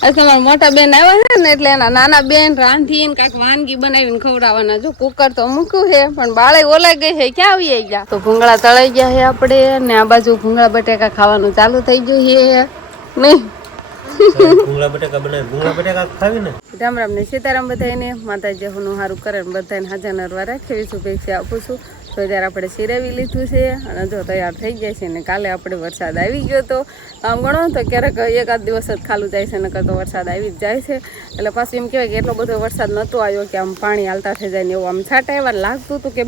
તમારા મોટા બેન આવ્યા છે ને એટલે એના નાના બેન રાંધીને કાંઈક વાનગી બનાવીને ખવડાવવાના. જો કુકર તો મૂક્યું છે પણ બાળે ઓલાઈ ગઈ છે. ક્યાં આવી ગયા? તો ભૂંગળા તળાઈ ગયા છે આપણે ને આ બાજુ ભૂંગળા બટેકા ખાવાનું ચાલુ થઈ ગયું છે. નહીં ભૂંગળા બટેકા બનાવી ભૂંગળા બટેકા ખાવી ને. રામ રામ ને સીતારામ બધાને. માતાજી હું સારું કરે ને બધાને હાજર નરવા રાખે શુભેચ્છા આપું છું. તો જ્યારે આપણે સિરાવી લીધું છે અને જો તૈયાર થઈ જાય છે ને કાલે આપણે વરસાદ આવી ગયો તો આમ ગણો તો ક્યારેક એકાદ દિવસ જ ખાલું જાય છે નકર તો વરસાદ આવી જ જાય છે. એટલે પાછું એમ કહેવાય કે એટલો બધો વરસાદ નહોતો આવ્યો કે આમ પાણી હાલતા થઈ જાય ને એવું આમ છાંટા એવા લાગતું હતું કે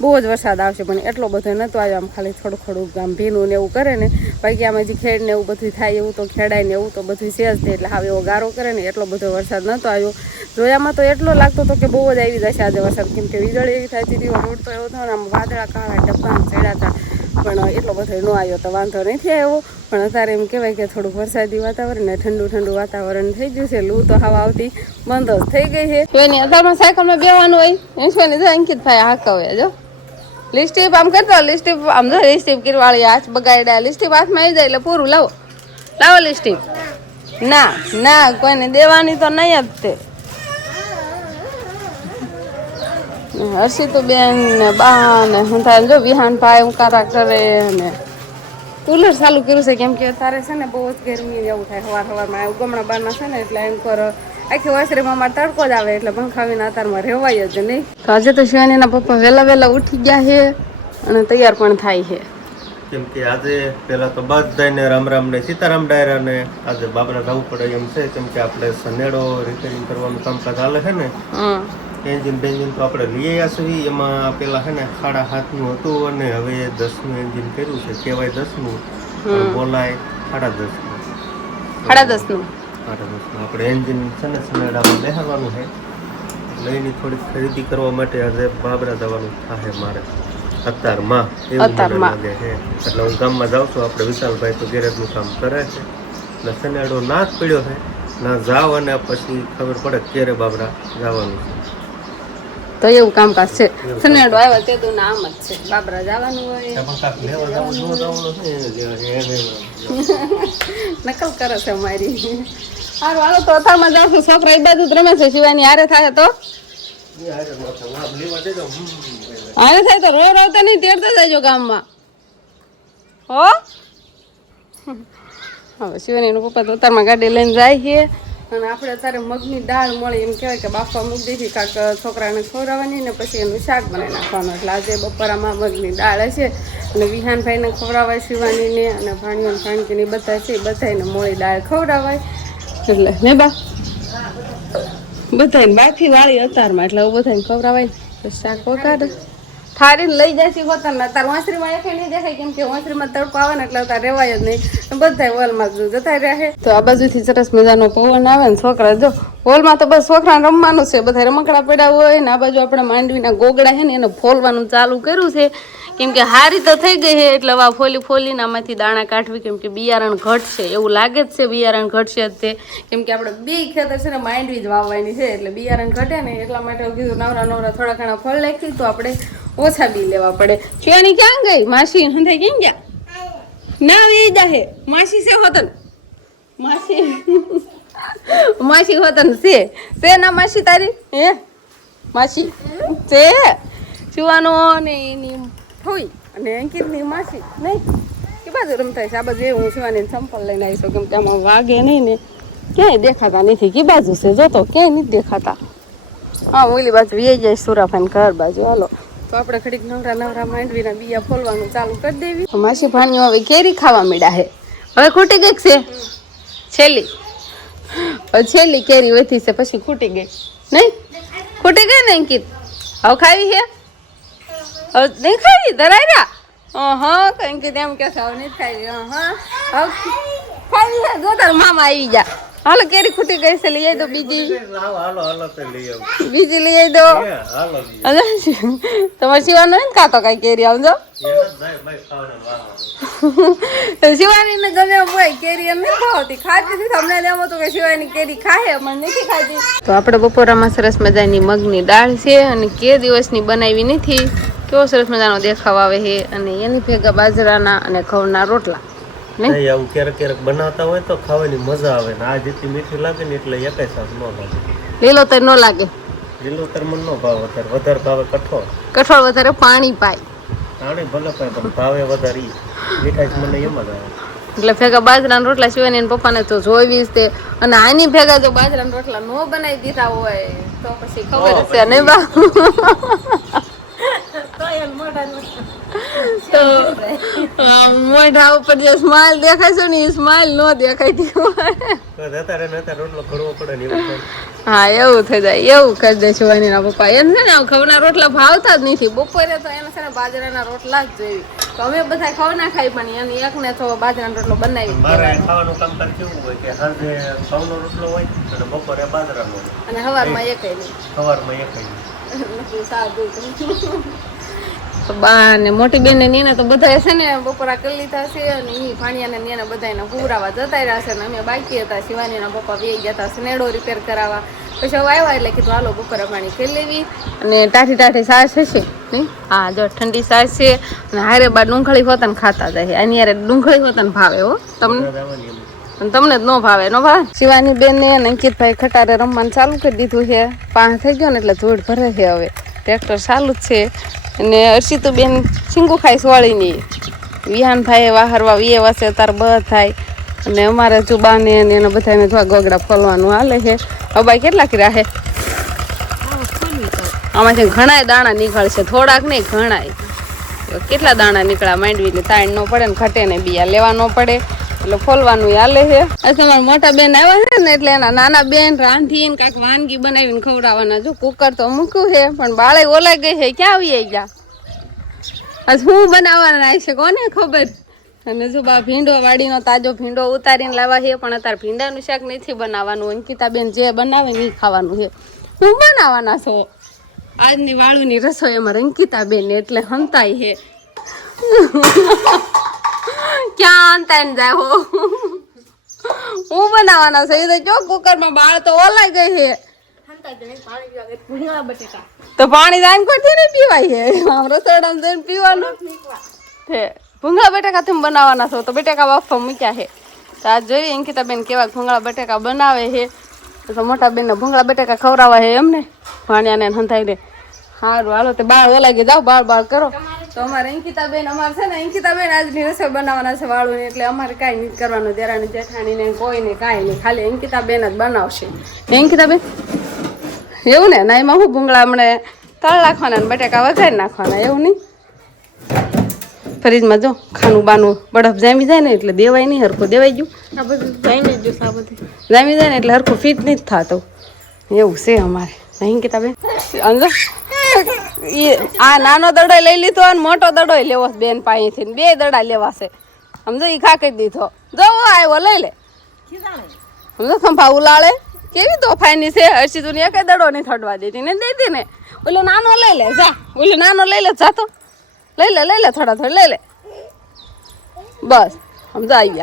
બહુ જ વરસાદ આવશે પણ એટલો બધો નહોતો આવ્યો. આમ ખાલી થોડું આમ ભીનું ને એવું કરે ને બાકી આમાં જે ખેડ ને એવું બધું થાય એવું તો ખેડાય ને એવું તો બધું છે જ તે એટલે હવે એવો ગારો કરે ને એટલો બધો વરસાદ નહોતો આવ્યો. જોયામાં તો એટલો લાગતો હતો કે બહુ જ આવી જશે આજે વરસાદ કેમ કે વીજળી એવી થતી હતી રોડ તો એવો થયો ને આમ વાદળા કાળા ડબ્બા ચડ્યા હતા પણ એટલો બધો ન આવ્યો તો વાંધો નથી આવ્યો. પણ અત્યારે એમ કહેવાય કે થોડુંક વરસાદી વાતાવરણ ને ઠંડુ વાતાવરણ થઈ ગયું છે. લૂ તો હવા આવતી બંધ જ થઈ ગઈ છે. કોઈની અત્યારમાં સાયકલમાં બેવાનું હોય એની જો અંકિત ભાઈ હાકવે જો લિસ્ટીપ આમ કરતો લિસ્ટીપ આમ જો લિસ્ટીપ કરવાળી હાથ બગાડ્યા લિસ્ટીપ હાથમાં આવી જાય એટલે પૂરું લાવો લિસ્ટીપ. ના કોઈને દેવાની તો નહીં જ તે. હર્ષિતુ બેન ને બા ને હું થાય જો વિહાન ભાઈ ઉકારા કરે ને કુલર ચાલુ કર્યું છે કેમ કે અત્યારે છે ને બહુ જ ગરમી એવું થાય સવારમાં ઉગમણા બારના છે ને એટલે એમ કરો આખી વાસરીમાં અમારે તડકો જ આવે એટલે પંખાવીને અત્યારમાં રહેવાય જ નહીં. તો આજે તો શિવાનીના પપ્પા વહેલા ઉઠી ગયા છે અને તૈયાર પણ થાય છે કેમ કે આજે પેલા તો બધાને રામ રામ ને સીતારામ ડાયરા ને આજે બાબરા જવું પડે એમ છે કેમ કે આપણે સનેડો રિપેરિંગ કરવાનું કામકાજ ચાલે છે ને. એન્જિન તો આપણે લઈ આવ્યા છીએ એમાં પેલા છે ને 7.5નું હતું અને હવે 10નું એન્જિન કર્યું છે. કહેવાય 10નું બોલાય 10.5નું આપણે એન્જિન છે ને સનેડામાં બેસવાનું છે એટલે એની થોડીક ખરીદી કરવા માટે આજે બાબરા જવાનું થાય મારે અત્યારમાં એવું લાગે છે. એટલે હું ગામમાં જાઉં છું. આપણે વિશાલભાઈ તો ગેરેજનું કામ કરે છે એટલે સનેડો ના જ પડ્યો છે ના જાવ અને પછી ખબર પડે ક્યારે બાબરા જવાનું છે. તો એવું કામકાજ છે. સનેડો આવ્યા તે તો નામ જ છે બાબરા જવાનું હોય નકલ કરે છે મારી. સારું હાલો તો અથારમાં જાઉં છું. છોકરા એ બાજુ રમે છે શિવાની હારે થાય તો હારે થાય તો રોતા નહીં તેડતા જજો ગામમાં હો. હવે શિવાનીનો પપ્પા તો અત્યારમાં ગાડી લઈને જાય છે અને આપણે અત્યારે મગની દાળ મળી એમ કહેવાય કે બાફવા મૂકી દીધી કાંક છોકરાને ખવડાવવાની ને પછી એનું શાક બનાવી નાખવાનું. એટલે આજે બપોરામાં મગની દાળ હશે અને વિહાનભાઈને ખવડાવાય શિવાનીને અને ભાણીઓ ભાણકીને બધા છે બધાને મોળી દાળ ખવડાવાય એટલે ને બા બધાને બાફી વાળી અતારમાં એટલે બધાને ખવડાવાય તો શાક વગાડે ઠારીને લઈ જાય છે હોતનમાં. અત્યારે વાંસરીમાં એકે નહીં દેખાય કેમ કે વાંસરીમાં તડકો આવે ને એટલે અત્યારે રહેવાય જ નહીં બધા હોલમાં જતા રહે. તો આ બાજુથી સરસ મજાનો પવન આવે ને છોકરા જો હોલમાં તો બસ છોકરાને રમવાનું છે. બધા રમકડા પડ્યા હોય ને આ બાજુ આપણે માંડવીના ગોગડા છે ને એને ફોલવાનું ચાલુ કર્યું છે કેમ કે હારી તો થઈ ગઈ છે એટલે આ ફોલીને આમાંથી દાણા કાઢવી કેમ કે બિયારણ ઘટશે એવું લાગે જ છે. બિયારણ ઘટશે જ તે કેમ કે આપણે બે ખેતર છે ને માંડવી જ વાવવાની છે એટલે બિયારણ ઘટે ને એટલા માટે કીધું નવરા થોડા ઘણા ફળ નાખી તો આપણે ઓછા બી લેવા પડે. શિવાની ક્યાં ગઈ? માસી હંધાઈ કેમ ગયા? ના વી જાહે માસી છે હોતન માસી હોતન છે ના માસી તારી હે માસી છે શિવાનો ને એની થોઈ અને અંકિતની માસી નહીં કે બાજુ રમતા છે. આ બાજુ એવું હું શિવાની સંપલ લઈને આવીશું કેમ કે આમાં વાગે નહીં ને ક્યાંય દેખાતા નથી. કે બાજુ છે જોતો ક્યાંય નથી દેખાતા. હા ઓલી બાજુ વી જાય સુરાફાન ઘર બાજુ. હાલો તો આપણે ઘડીક નવરા માંડવીના બિયા ફોલવાનું ચાલુ કરી દેવી. માસી ભાણીઓ હવે કેરી ખાવા માંડ્યા છે. હવે ખૂટી ગઈ છે છેલ્લી કેરી વધી છે પછી ખૂટી ગઈ નહીં ખૂટી ગઈ ને અંકિત હવે ખાવી છે હવે નહીં ખાવી ધરાવ્યા હા અંકિત એમ કે હવે નહીં ખાવી હવે ખાવી છે જો તાર મામા આવી જા. હાલો કેરી ખૂટી ગઈ છે લઈ આવી દો બીજી લઈ આવી દો. તમારે શિવાનો નથી ખાતો કઈ કેરી આવજો શિવાની ને ગમે હોય કેરી એમ નથી ખાવતી ખાતી નથી અમને એમ હતું કે શિવાની કેરી ખાય મને નથી ખાતી. તો આપણે બપોરામાં સરસ મજાની મગની દાળ છે અને કે દિવસની બનાવી નથી કેવો સરસ મજાનો દેખાવ આવે છે અને એની ભેગા બાજરાના અને ઘઉંના રોટલા નહીં નહીં આવું ક્યારેક ક્યારેક બનાવતા હોય તો ખાવાની મજા આવે ને આ જેટલી મીઠી લાગે ને એટલે એકાય શાક ન લાગે. લીલો તર ન લાગે, લીલોતર મને નો ભાવ વધારે ભાવે કઠોળ. કઠોળ વધારે પાણી પાય પાણી ભલે પાય પણ ભાવે વધારે ઈ. મીઠાઈ મને એમ જ આવે. એટલે ભેગા બાજરાના રોટલા શિવાની પપ્પાને તો જોઈવી જ તે, અને આની ભેગા જો બાજરાના રોટલા નો બનાવી દીધા હોય તો પછી ખબર છે નહીં બા. તો મોઢા ઉપર જે સ્માઈલ દેખાય છે ને એ સ્માઈલ નો દેખાતી હોય. અત્યારે રોટલો કરવો પડે ને એવું થાય. હા એવું થઈ જાય, એવું કરી દે શિવાની ના પપ્પા. એમ છે ને ખવના રોટલા ભાવતા જ નથી. બપોરે તો એને છે ને બાજરાના રોટલા જ જોઈએ. તો અમે બધા ખવ ના ખાઈ પણ એની એકને તો બાજરાનો રોટલો બનાવી મારે ખાવાનું કામકાજ કેવું હોય કે સાંજે ઘઉંનો રોટલો હોય અને બપોરે બાજરાનો હોય અને સવારમાં એકય નહીં. સવારમાં એક બા ને મોટી બેન ને એને તો બધા છે ને બપોરા કરી લીધા છે અને ઈ ભાણિયા ને એને બધાને પુરાવા જતા રહ્યા છે ને અમે બાકી હતા. શિવાની ના પપ્પા બે ગયા હતા સ્નેડો રિપેર કરાવવા. પછી હવે આવ્યા એટલે કીધું હાલો બપોરા પાણી કરી લેવી. અને ટાઢી ટાઢી સાસ હશે નહીં? હા જો ઠંડી સાસ છે અને હારે બા ડુંગળી હોતા ને ખાતા જાય. આની હારે ડુંગળી હોતા ને ભાવે હો તમને, અને તમને જ ન ભાવે નો ભાવે. શિવાની બેન ને અંકિતભાઈ ખટારે રમવાનું ચાલુ કરી દીધું છે. પાંચ થઈ ગયો ને એટલે ધૂળ ભરે છે. હવે ટ્રેક્ટર ચાલુ જ છે. અને અર્ષિતું બેન સિંગુ ખાઈ સોળીની વિહાનભાઈ વાહરવા વીએ વાસે તાર બધ થાય. અને અમારે જુબાને એને બધાને જો ગોગડા ફોલવાનું હાલે છે. હવે કેટલા કર્યા છે આમાંથી? ઘણા દાણા નીકળશે, થોડાક નહીં ઘણાય. કેટલા દાણા નીકળ્યા માંડવીને તાણ ન પડે ને ઘટે ને બિયા લેવા ન પડે એટલે ફોલવાનું હાલે છે. તમારા મોટા બેન આવ્યા છે ને એટલે એના નાના બેન રાંધીને કાંઈક વાનગી બનાવીને ખવડાવવાના. જો કુકર તો મૂક્યું છે પણ બાળે ઓલાઈ ગઈ છે. ક્યાં આવી ગયા? આજ શું બનાવવાના છે કોને ખબર. અને જો બા ભીંડો વાડીનો તાજો ભીંડો ઉતારીને લાવવા છે પણ અત્યારે ભીંડાનું શાક નથી બનાવવાનું. અંકિતાબેન જે બનાવે ને એ ખાવાનું છે. શું બનાવવાના છો આજની વાળુની રસોઈ? અમારે અંકિતાબેન એટલે હંતાઈ છે. ક્યાં અંતાઈને જાય હો? હું બનાવવાના છે એ તો જો કુકરમાં બાળ તો ઓલાઈ ગઈ છે. તો પાણી દાન કરતી ને પીવાય છે આમ રસોડામાં જઈને પીવાનું છે. ભૂંગળા બટેકા તમે બનાવવાના છો તો બટેકા બાફવા મૂક્યા છે. તો આજ જોઈએ અંકિતાબેન કેવા ભૂંગળા બટેકા બનાવે છે. તો મોટા બેનને ભૂંગળા બટેકા ખવડાવવા છે એમને ભાણિયાને હંધાઈને. સારું હાલો તે બાળ ઓલાઈ ગઈ જાઓ બાળ કરો. તો અમારે અંકિતાબેન અમારે છે ને અંકિતાબેન આજની રસોઈ બનાવવાના છે વાળું એટલે અમારે કાંઈ નથી કરવાનું. દેરાણી જેઠાણીને કોઈને કાંઈ નહીં, ખાલી અંકિતાબેન જ બનાવશે. અંકિતાબેન એવું ને ના એમાં હું ભૂંગળા હમણાં તળ નાખવાના ને બટેકા વઘારી નાખવાના એવું નહીં. ફ્રીજમાં જો ખાનું બાનું બરફ જામી જાય ને એટલે દેવાય નહીં હરખું. દેવાઈ ગયું આ બધું જામી જાય ને એટલે હરખું ફિટ નથી થતું. એવું છે અમારે અંકિતાબેન. સમજો એ આ નાનો દડો લઈ લીધો અને મોટો દડો લેવો બેન પાસેથી. બે દડા લેવાશે સમજો. એ ખા કરી દીધો જો આવ્યો લઈ લે સમજો. ખંભા ઉલાળે કેવી તોફાની છે. હર્ષિતુની એક દડો નહીં થડવા દેતી ને દેતી ને. ઓલો નાનો લઈ લે જા, ઓલો નાનો લઈ લે જાતો લઈ લે થોડા થોડા લઈ લે બસ. સમજો આવી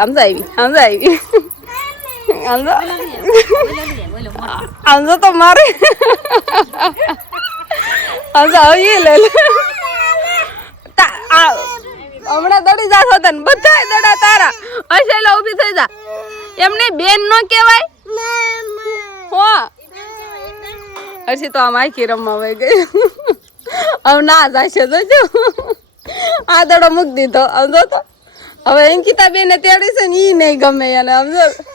સમજો તો મારે સમજો આવી લે હમણાં દડી જાતો તને બધા દડા તારા હશે એટલે ઊભી થઈ જા. એમને બેન નો કહેવાય હો. હજી તો આમ આખી રમવા વહી ગઈ. હવે ના જશે જોજો. આ દડો મૂકી દીધો સમજો. તો હવે અંકિતાબેન તેડી છે ને ઈ નહીં ગમે એને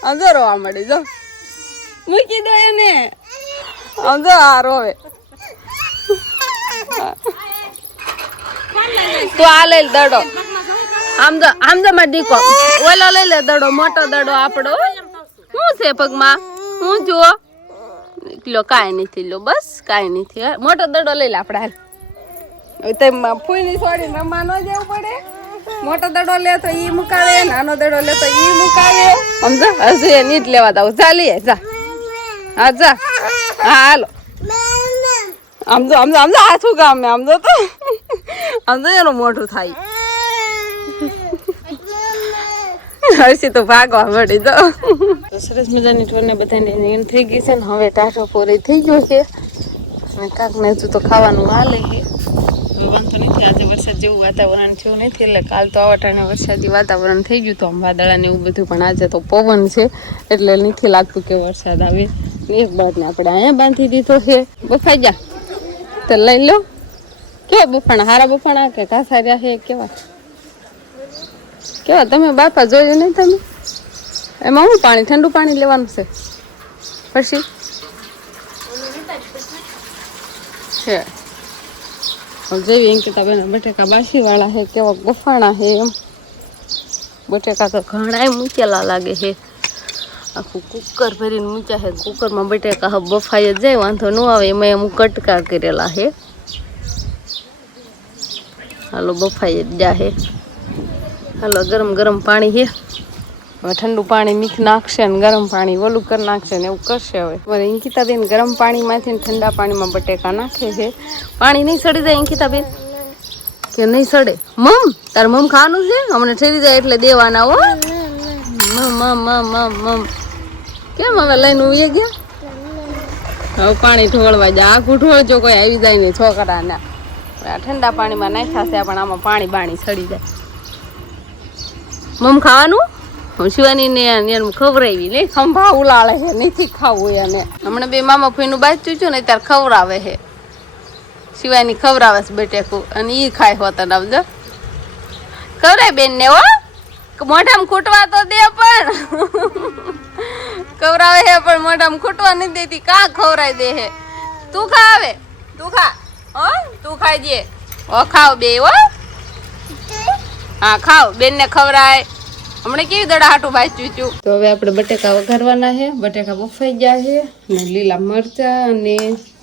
સમજો રોવા મળી. જો મૂકી દો એને સમજો. આ રોવે તું આ લઈ દડો આમ જો માર દીકો ઓલો લઈ લે દડો મોટો દડો આપણો. શું છે પગમાં? હું જુઓ લો કાંઈ નથી લો બસ કાંઈ નથી. મોટો દડો લઈ લે આપણે હાલ. ફૂઈની છોડીને રમવા ન જવું પડે. મોટો દડો લે તો ઈ મુકાવે, નાનો દડો લે તો ઈ મુકાવે સમજો. હજુ એ નીટ લેવા દઉં ચાલીએ જા. હા જા હા હાલો સમજો આ શું કામ ને સમજો તો સમજો એનું મોઢું થાય. હર્ષી તો ભાગવા મળી તો સરસ મજાની ટોરને બધાને એમ થઈ ગઈ છે ને. હવે ટાઢો પોરે થઈ ગયો છે અને કાંક ને હજુ તો ખાવાનું હાલે છે. વાંધો નથી આજે વરસાદ જેવું વાતાવરણ થયું નથી. એટલે કાલ તો આવા ટાણે વરસાદી વાતાવરણ થઈ ગયું તો આમ વાદળા ને એવું બધું, પણ આજે તો પવન છે એટલે નથી લાગતું કે વરસાદ આવે. એક બાજને આપણે અહીંયા બાંધી દીધો છે. બફાઈ જા તો લઈ લો. કેવા બફાણા? હારા બફાણા કે કાસાર્યા છે? કેવા કેવા તમે બાપા જોયું નહીં તમે? એમાં હું પાણી ઠંડુ પાણી લેવાનું છે પછી છે. જેવી અંકિતાબેન બટેકા બાસીવાળા છે, કેવા બફાણા છે એમ. બટેકા તો ઘણા મૂકેલા લાગે છે. આખું કુકર ભરીને મૂક્યા છે. કુકરમાં બટેકા બફાઈ જ જાય, વાંધો ન આવે. એમાં અમુક કટકા કરેલા છે. હાલો બફાઈ જ જાહે. હાલો ગરમ ગરમ પાણી છે. હવે ઠંડુ પાણી મીઠ નાખશે ને ગરમ પાણી ઓલું કરી નાખશે ને એવું કરશે. હવે મારે અંકિતાબેન ગરમ પાણીમાંથી ઠંડા પાણીમાં બટેકા નાખે છે. પાણી નહીં સડી જાય અંકિતાબેન કે નહીં સડે? મમ તારે મમ ખાવાનું છે? અમને ઠરી જાય એટલે દેવાના હો. મમ મમ મમ મમ મમ કેમ હવે લઈને ઉઈ ગયા? હવે પાણી ઢોળવા જાય. આખું ઢોળજો, કોઈ આવી જાય નહીં છોકરાના. ઠંડા પાણીમાં નાખ્યા છે પણ આમાં પાણી બાણી સડી જાય. મમ ખાવાનું? હું શિવાની ને ખવડાવી ને ખંભા ઉલાળે છે, નથી ખાવું એને. હમણાં બે મામા ફઈનું બાજુ છું ને ત્યારે ખવડાવે છે. શિવાની ખવડાવે છે બટેકું અને ઈ ખાય હોતા આવજો. ખવડાય બેન ને હો, મોઢામાં ખૂટવા તો દે. પણ ખવડાવે છે પણ મોઢામાં ખૂટવા નથી દેતી. કા ખવડાવી દે છે? તું ખા, આવે તું ખા. હો તું ખાઈ દે. ઓ ખાવ બે હો. હા ખાવ, બેન ને ખવડાય. હમણાં કેવી દડા હાટું બાચ્યું છું. તો હવે આપણે બટેકા વઘારવાના છે. બટેકા બફાઈ ગયા છે ને લીલા મરચા અને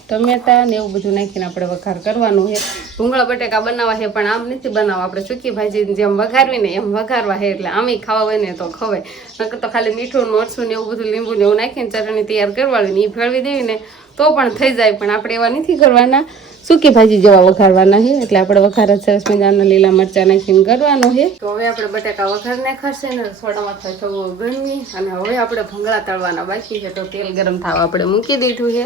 ટમેટા ને એવું બધું નાખીને આપણે વઘાર કરવાનું છે. ભૂંગળા બટેકા બનાવવા છે પણ આમ નથી બનાવવા. આપણે સૂકી ભાજી જેમ વઘારવી ને એમ વઘારવા છે. એટલે આમે ખાવા હોય ને તો ખવાય. નકર તો ખાલી મીઠું મરચું ને એવું બધું લીંબુ ને એવું નાખીને ચટણી તૈયાર કરવાની ને એ ભેળવી દેવી ને તો પણ થઈ જાય. પણ આપણે એવા નથી કરવાના, સૂકી ભાજી જેવા વઘારવાના છે. એટલે આપણે વઘાર સરસ મજાના લીલા મરચા નાખીને કરવાનો છે. તો હવે આપણે બટેકા વઘાર નાખાશે ને સોડામાં થોડું ગરમી. અને હવે આપણે ભૂંગળા તળવાના બાકી છે. તો તેલ ગરમ થવા આપણે મૂકી દીધું છે.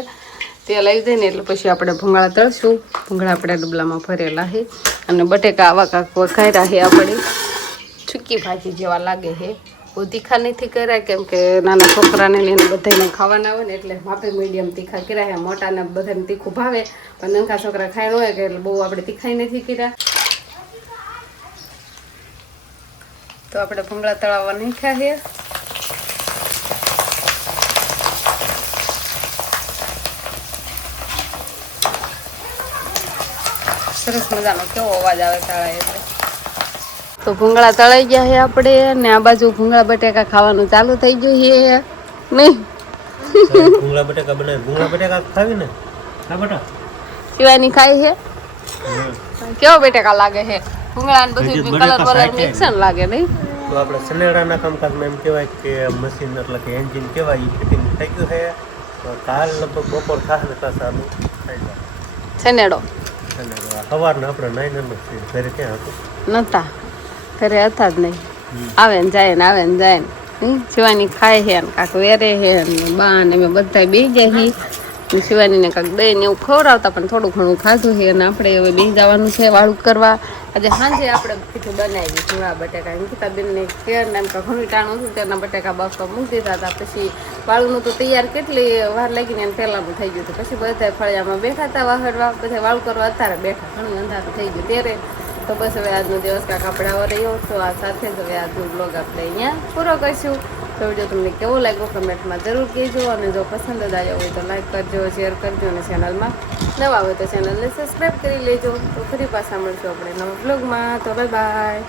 તેલ આવી જાય ને એટલે પછી આપણે ભૂંગળા તળશું. ભૂંગળા આપણે ડબલામાં ભરેલા છે અને બટેકા આવા કાંક વઘાર્યા છે. આપણે સૂકી ભાજી જેવા લાગે છે. બહુ તીખા નથી કર્યા કેમ કે નાના છોકરાને એને બધાને ખાવાના હોય ને એટલે માપે મીડિયમ તીખા કર્યા છે. મોટાને બધાને તીખું ભાવે પણ નાના છોકરા ખાય ન હોય કે એટલે બહુ આપણે તીખાઈ નથી કર્યા. તો આપણે ભૂંગળા તળાવવા નાખ્યા છે. સરસ મજાનો કેવો અવાજ આવે તળાય એટલે. તો ભૂંગળા તળાઈ ગયા છે આપણે ને આ બાજુ ભૂંગળા બટેકા ખાવાનું ચાલુ થઈ ગયું છે. નહીં ભૂંગળા બટેકા બનાવે. ભૂંગળા બટેકા ખાવી ને હા બેટા શિવાની ખાઈ છે. કેવો બટેકા લાગે છે? ભૂંગળા ને બધું કલર કલર મિક્સન લાગે નહીં? તો આપણે સનેડાના કામકાજમાં એમ કહેવાય કે મશીન એટલે કે એન્જિન કહેવાય એ ફિટિંગ થઈ ગયું છે. તો કાલ લગભગ બપોર થાય ને ત્યાં સારું થઈ જાય. સનેડો સવારના આપણે નાઈને નથી ઘરે ક્યાં હતું નતા, ઘરે હતા જ નહીં. આવે ને જાય ને આવે ને જાય ને શિવાની ખાય છે ને કાંક વેરે છે ને બા ને અમે બધા બે જાય છે. શિવાનીને કાંક દહીં ને એવું ખવડાવતા પણ થોડું ઘણું ખાધું છે. અને આપણે હવે બે જવાનું છે વાળું કરવા. આજે સાંજે આપણે પીઠું બનાવી ભૂંગળા બટેકા. અંકિતાબેનને કેર ને એમ કે ઘણું ટાણું હતું તેના બટેકા બાફવા મૂકી દીધા હતા. પછી વાળુનું તો તૈયાર કેટલી વાર લાગીને એને પહેલાંનું થઈ ગયું હતું. પછી બધા ફળિયામાં બેઠા હતા વાહડવા, બધા વાળું કરવા અત્યારે બેઠા. ઘણું અંધારું થઈ ગયું ત્યારે. તો બસ હવે આજનો દિવસ કાંક આપણે આવો રહ્યો. તો આ સાથે જ હવે આજનો બ્લોગ આપણે અહીંયા પૂરો કરીશું. તો વિડીયો તમને કેવો લાગ્યો કમેન્ટમાં જરૂર કહેજો. અને જો પસંદ જ આવ્યો હોય તો લાઈક કરજો, શેર કરજો અને ચેનલમાં નવા હોય તો ચેનલને સબસ્ક્રાઈબ કરી લેજો. તો ફરી પાછા મળશું આપણે નવા બ્લોગમાં. તો બાય બાય.